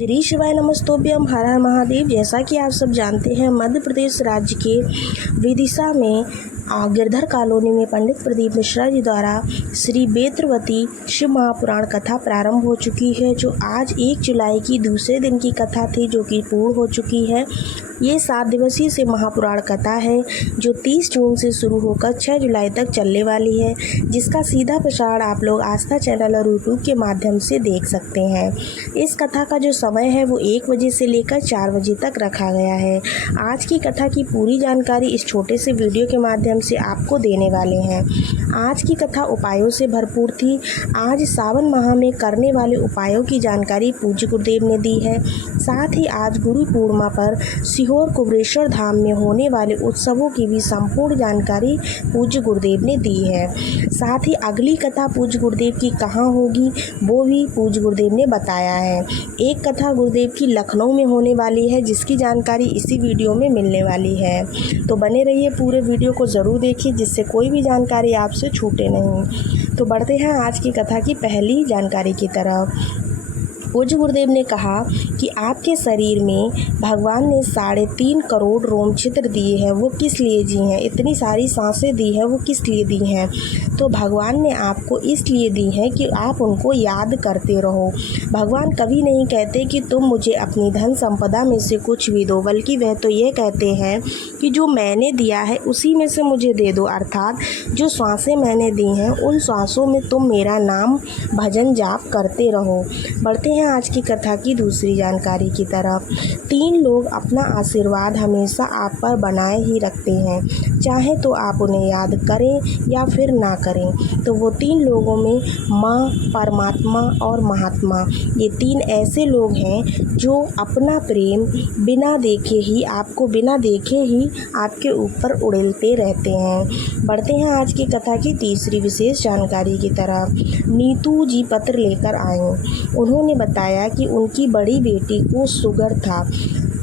श्री शिवाय नमस्तोभ्यम, हर हर महादेव। जैसा कि आप सब जानते हैं, मध्य प्रदेश राज्य के विदिशा में गिरधर कॉलोनी में पंडित प्रदीप मिश्रा जी द्वारा श्री बेत्रवती शिव महापुराण कथा प्रारंभ हो चुकी है, जो आज 1 जुलाई की दूसरे दिन की कथा थी, जो कि पूर्ण हो चुकी है। ये 7 दिवसीय से महापुराण कथा है, जो 30 जून से शुरू होकर 6 जुलाई तक चलने वाली है, जिसका सीधा प्रसारण आप लोग आस्था चैनल और यूट्यूब के माध्यम से देख सकते हैं। इस कथा का जो समय है वो 1 बजे से लेकर 4 बजे तक रखा गया है। आज की कथा की पूरी जानकारी इस छोटे से वीडियो के माध्यम से आपको देने वाले हैं। आज की कथा उपायों से भरपूर थी। आज सावन माह में करने वाले उपायों की जानकारी पूज्य गुरुदेव ने दी है। साथ ही आज गुरु पूर्णिमा पर सीहोर कुबरेश्वर धाम में होने वाले उत्सवों की भी संपूर्ण जानकारी पूज्य गुरुदेव ने दी है। साथ ही अगली कथा पूज्य गुरुदेव की कहाँ होगी वो भी पूज्य गुरुदेव ने बताया है। एक कथा गुरुदेव की लखनऊ में होने वाली है, जिसकी जानकारी इसी वीडियो में मिलने वाली है। तो बने रहिए, पूरे वीडियो को ज़रूर देखिए, जिससे कोई भी जानकारी आपसे छूटे नहीं। तो बढ़ते हैं आज की कथा की पहली जानकारी की तरफ। पूज्य गुरुदेव ने कहा कि आपके शरीर में भगवान ने 3.5 करोड़ रोम छिद्र दिए हैं, वो किस लिए दी हैं? इतनी सारी सांसें दी हैं, वो किस लिए दी हैं? तो भगवान ने आपको इसलिए दी हैं कि आप उनको याद करते रहो। भगवान कभी नहीं कहते कि तुम मुझे अपनी धन संपदा में से कुछ भी दो, बल्कि वह तो ये कहते हैं कि जो मैंने दिया है उसी में से मुझे दे दो। अर्थात जो श्वासें मैंने दी हैं, उन श्वासों में तुम मेरा नाम भजन जाप करते रहो। बढ़ते हैं आज की कथा की दूसरी जानकारी की तरफ। 3 लोग अपना आशीर्वाद हमेशा आप पर बनाए ही रखते हैं, चाहे तो आप उन्हें याद करें या फिर ना करें। तो वो 3 लोगों में माँ, परमात्मा और महात्मा, ये 3 ऐसे लोग हैं जो अपना प्रेम बिना देखे ही आपके ऊपर उड़ेलते रहते हैं। बढ़ते हैं आज की कथा की तीसरी विशेष जानकारी की तरफ। नीतू जी पत्र लेकर आए। उन्होंने बताया कि उनकी बड़ी बेटी को शुगर था,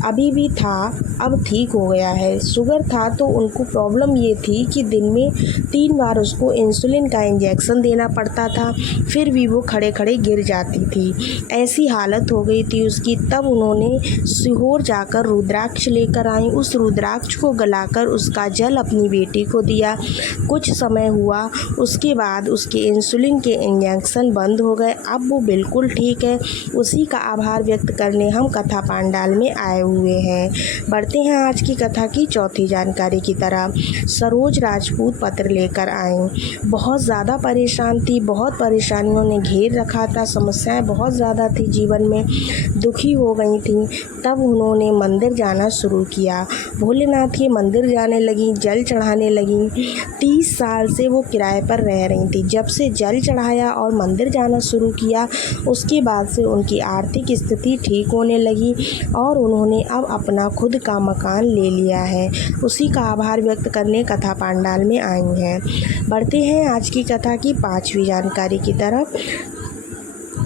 अभी भी था, अब ठीक हो गया है। शुगर था तो उनको प्रॉब्लम ये थी कि दिन में 3 बार उसको इंसुलिन का इंजेक्शन देना पड़ता था, फिर भी वो खड़े खड़े गिर जाती थी। ऐसी हालत हो गई थी उसकी। तब उन्होंने सीहोर जाकर रुद्राक्ष लेकर आई। उस रुद्राक्ष को गलाकर उसका जल अपनी बेटी को दिया। कुछ समय हुआ, उसके बाद उसके इंसुलिन के इंजेक्शन बंद हो गए। अब वो बिल्कुल ठीक है। उसी का आभार व्यक्त करने हम कथा पांडाल में आए हुए हैं। बढ़ते हैं आज की कथा की चौथी जानकारी की तरफ। सरोज राजपूत पत्र लेकर आई। बहुत ज़्यादा परेशान थी, बहुत परेशानियों ने घेर रखा था, समस्याएं बहुत ज़्यादा थी जीवन में, दुखी हो गई थी। तब उन्होंने मंदिर जाना शुरू किया। भोलेनाथ के मंदिर जाने लगी, जल चढ़ाने लगी। 30 साल से वो किराए पर रह रही थी। जब से जल चढ़ाया और मंदिर जाना शुरू किया, उसके बाद से उनकी आर्थिक स्थिति ठीक होने लगी और उन्होंने अब अपना खुद का मकान ले लिया है। उसी का आभार व्यक्त करने कथा पांडाल में आई हैं। बढ़ते हैं आज की कथा की 5वीं जानकारी की तरफ।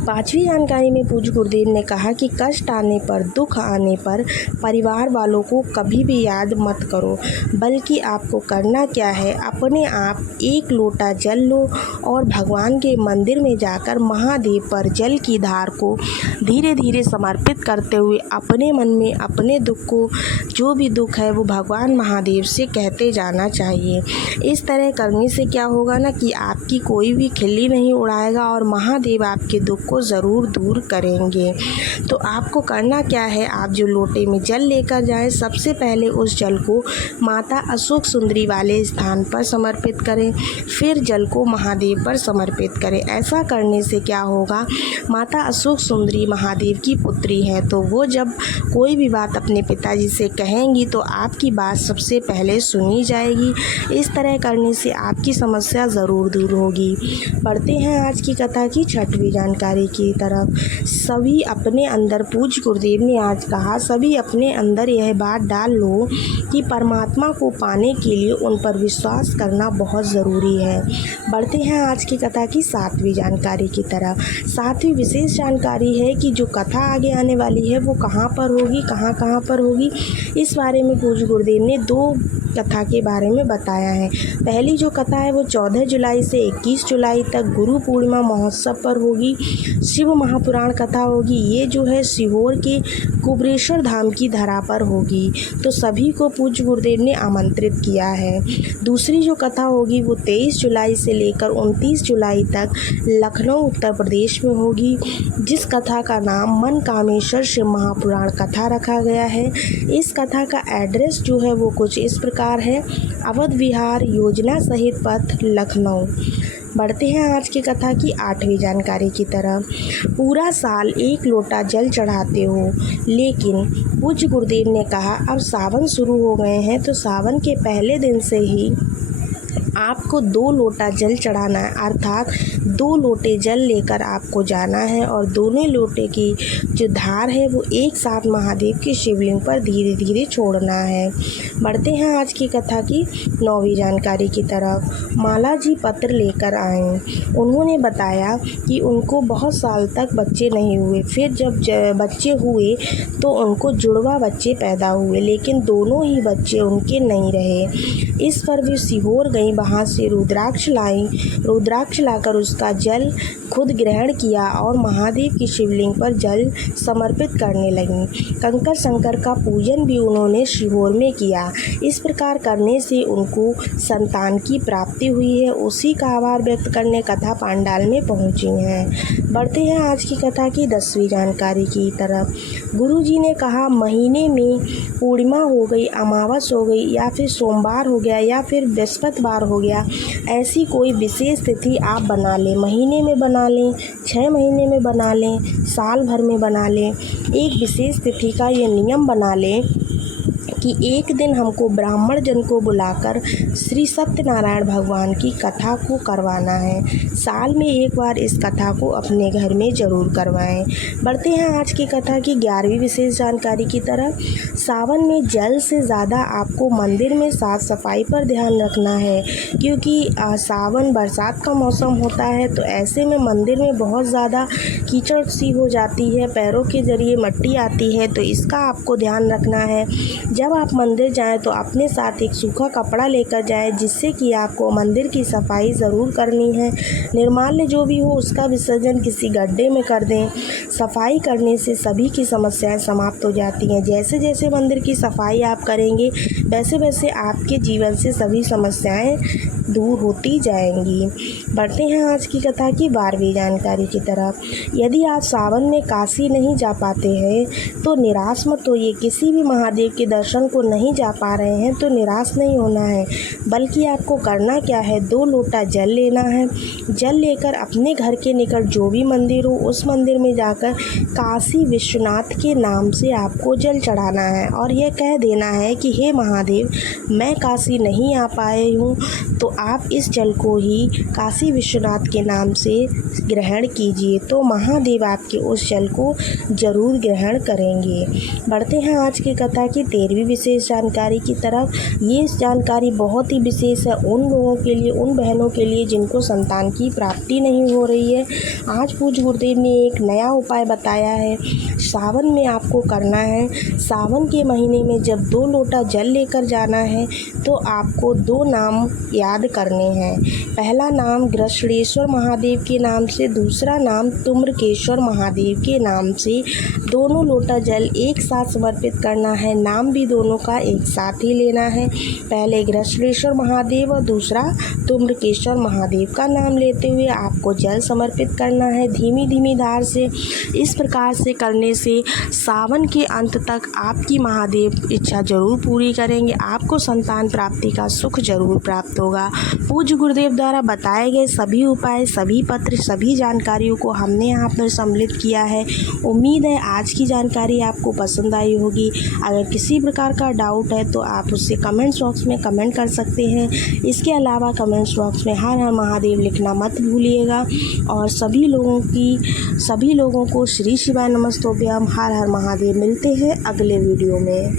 5वीं जानकारी में पूज्य गुरुदेव ने कहा कि कष्ट आने पर, दुख आने पर परिवार वालों को कभी भी याद मत करो, बल्कि आपको करना क्या है, अपने आप 1 लोटा जल लो और भगवान के मंदिर में जाकर महादेव पर जल की धार को धीरे धीरे समर्पित करते हुए अपने मन में अपने दुख को, जो भी दुख है वो भगवान महादेव से कहते जाना चाहिए। इस तरह करने से क्या होगा ना कि आपकी कोई भी खिल्ली नहीं उड़ाएगा और महादेव आपके दुख को ज़रूर दूर करेंगे। तो आपको करना क्या है, आप जो लोटे में जल लेकर जाएं, सबसे पहले उस जल को माता अशोक सुंदरी वाले स्थान पर समर्पित करें, फिर जल को महादेव पर समर्पित करें। ऐसा करने से क्या होगा, माता अशोक सुंदरी महादेव की पुत्री है, तो वो जब कोई भी बात अपने पिताजी से कहेंगी तो आपकी बात सबसे पहले सुनी जाएगी। इस तरह करने से आपकी समस्या ज़रूर दूर होगी। बढ़ते हैं आज की कथा की 6वीं जानकारी की तरफ। सभी अपने अंदर, पूज्य गुरुदेव ने आज कहा, सभी अपने अंदर यह बात डाल लो कि परमात्मा को पाने के लिए उन पर विश्वास करना बहुत ज़रूरी है। बढ़ते हैं आज की कथा की 7वीं जानकारी की तरफ। 7वीं विशेष जानकारी है कि जो कथा आगे आने वाली है वो कहाँ पर होगी, कहाँ पर होगी, इस बारे में पूज्य गुरुदेव ने 2 कथा के बारे में बताया है। पहली जो कथा है वो 14 जुलाई से 21 जुलाई तक गुरु पूर्णिमा महोत्सव पर होगी। शिव महापुराण कथा होगी। ये जो है सीहोर के कुबरेश्वर धाम की धरा पर होगी। तो सभी को पूज्य गुरुदेव ने आमंत्रित किया है। दूसरी जो कथा होगी वो 23 जुलाई से लेकर 29 जुलाई तक लखनऊ उत्तर प्रदेश में होगी, जिस कथा का नाम मन कामेश्वर शिव महापुराण कथा रखा गया है। इस कथा का एड्रेस जो है वो कुछ इस प्रकार है: अवध विहार योजना सहित पथ, लखनऊ। बढ़ते हैं आज की कथा की 8वीं जानकारी की तरफ। पूरा साल 1 लोटा जल चढ़ाते हो, लेकिन पूज्य गुरुदेव ने कहा अब सावन शुरू हो गए हैं तो सावन के पहले दिन से ही आपको 2 लोटा जल चढ़ाना है, अर्थात 2 लोटे जल लेकर आपको जाना है और दोनों लोटे की जो धार है वो एक साथ महादेव के शिवलिंग पर धीरे धीरे छोड़ना है। बढ़ते हैं आज की कथा की 9वीं जानकारी की तरफ। माला जी पत्र लेकर आए। उन्होंने बताया कि उनको बहुत साल तक बच्चे नहीं हुए, फिर जब बच्चे हुए तो उनको जुड़वा बच्चे पैदा हुए, लेकिन दोनों ही बच्चे उनके नहीं रहे। इस पर वे सीहोर गई, वहाँ से रुद्राक्ष लाई। रुद्राक्ष लाकर उसका जल खुद ग्रहण किया और महादेव की शिवलिंग पर जल समर्पित करने लगी। कंकर शंकर का पूजन भी उन्होंने सीहोर में किया। इस प्रकार करने से उनको संतान की प्राप्ति हुई है। उसी का आभार व्यक्त करने कथा पांडाल में पहुंची हैं। बढ़ते हैं आज की कथा की 10वीं जानकारी की तरफ। गुरु जी ने कहा महीने में पूर्णिमा हो गई, अमावस हो गई, या फिर सोमवार हो गया, या फिर बृहस्पतिवार हो गया, ऐसी कोई विशेष तिथि आप बना लें। महीने में बना लें, 6 महीने में बना लें, साल भर में बना लें। एक विशेष तिथि का ये नियम बना लें कि एक दिन हमको ब्राह्मण जन को बुलाकर श्री सत्यनारायण भगवान की कथा को करवाना है। साल में एक बार इस कथा को अपने घर में ज़रूर करवाएं। बढ़ते हैं आज की कथा की 11वीं विशेष जानकारी की तरफ। सावन में जल से ज़्यादा आपको मंदिर में साफ सफाई पर ध्यान रखना है, क्योंकि सावन बरसात का मौसम होता है, तो ऐसे में मंदिर में बहुत ज़्यादा कीचड़ सी हो जाती है, पैरों के ज़रिए मट्टी आती है, तो इसका आपको ध्यान रखना है। जब आप मंदिर जाएं तो अपने साथ एक सूखा कपड़ा लेकर जाएं, जिससे कि आपको मंदिर की सफाई ज़रूर करनी है। निर्माल्य जो भी हो उसका विसर्जन किसी गड्ढे में कर दें। सफाई करने से सभी की समस्याएं समाप्त हो जाती हैं। जैसे जैसे मंदिर की सफाई आप करेंगे वैसे वैसे आपके जीवन से सभी समस्याएं दूर होती जाएंगी। बढ़ते हैं आज की कथा की 12वीं जानकारी की तरफ। यदि आप सावन में काशी नहीं जा पाते हैं तो निराश मत होइए। किसी भी महादेव के दर्शन को नहीं जा पा रहे हैं तो निराश नहीं होना है, बल्कि आपको करना क्या है, 2 लोटा जल लेना है। जल लेकर अपने घर के निकट जो भी मंदिर हो उस मंदिर में जाकर काशी विश्वनाथ के नाम से आपको जल चढ़ाना है और यह कह देना है कि हे महादेव, मैं काशी नहीं आ पाए हूँ, तो आप इस जल को ही काशी विश्वनाथ के नाम से ग्रहण कीजिए, तो महादेव आपके उस जल को जरूर ग्रहण करेंगे। बढ़ते हैं आज की कथा की 13वीं विशेष जानकारी की तरफ। ये जानकारी बहुत ही विशेष है उन लोगों के लिए, उन बहनों के लिए जिनको संतान की प्राप्ति नहीं हो रही है। आज पूज्य गुरुदेव ने एक नया उपाय बताया है। सावन में आपको करना है, सावन के महीने में जब 2 लोटा जल लेकर जाना है तो आपको 2 नाम याद करने हैं। पहला नाम गृष्णेश्वर महादेव के नाम से, दूसरा नाम तुम्रकेश्वर महादेव के नाम से। दोनों लोटा जल एक साथ समर्पित करना है। नाम भी दोनों का एक साथ ही लेना है। पहले गृष्णेश्वर महादेव और दूसरा तुम्रकेश्वर महादेव का नाम लेते हुए आपको जल समर्पित करना है धीमी धीमी धार से। इस प्रकार से करने से सावन के अंत तक आपकी महादेव इच्छा जरूर पूरी करेंगे। आपको संतान प्राप्ति का सुख जरूर प्राप्त होगा। पूज्य गुरुदेव द्वारा बताए गए सभी उपाय, सभी पत्र, सभी जानकारियों को हमने यहाँ पर सम्मिलित किया है। उम्मीद है आज की जानकारी आपको पसंद आई होगी। अगर किसी प्रकार का डाउट है तो आप उससे कमेंट्स बॉक्स में कमेंट कर सकते हैं। इसके अलावा कमेंट्स बॉक्स में हर हर महादेव लिखना मत भूलिएगा। और सभी लोगों को श्री शिवाय नमस्तोभ्यम। हर हर महादेव। मिलते हैं अगले वीडियो में।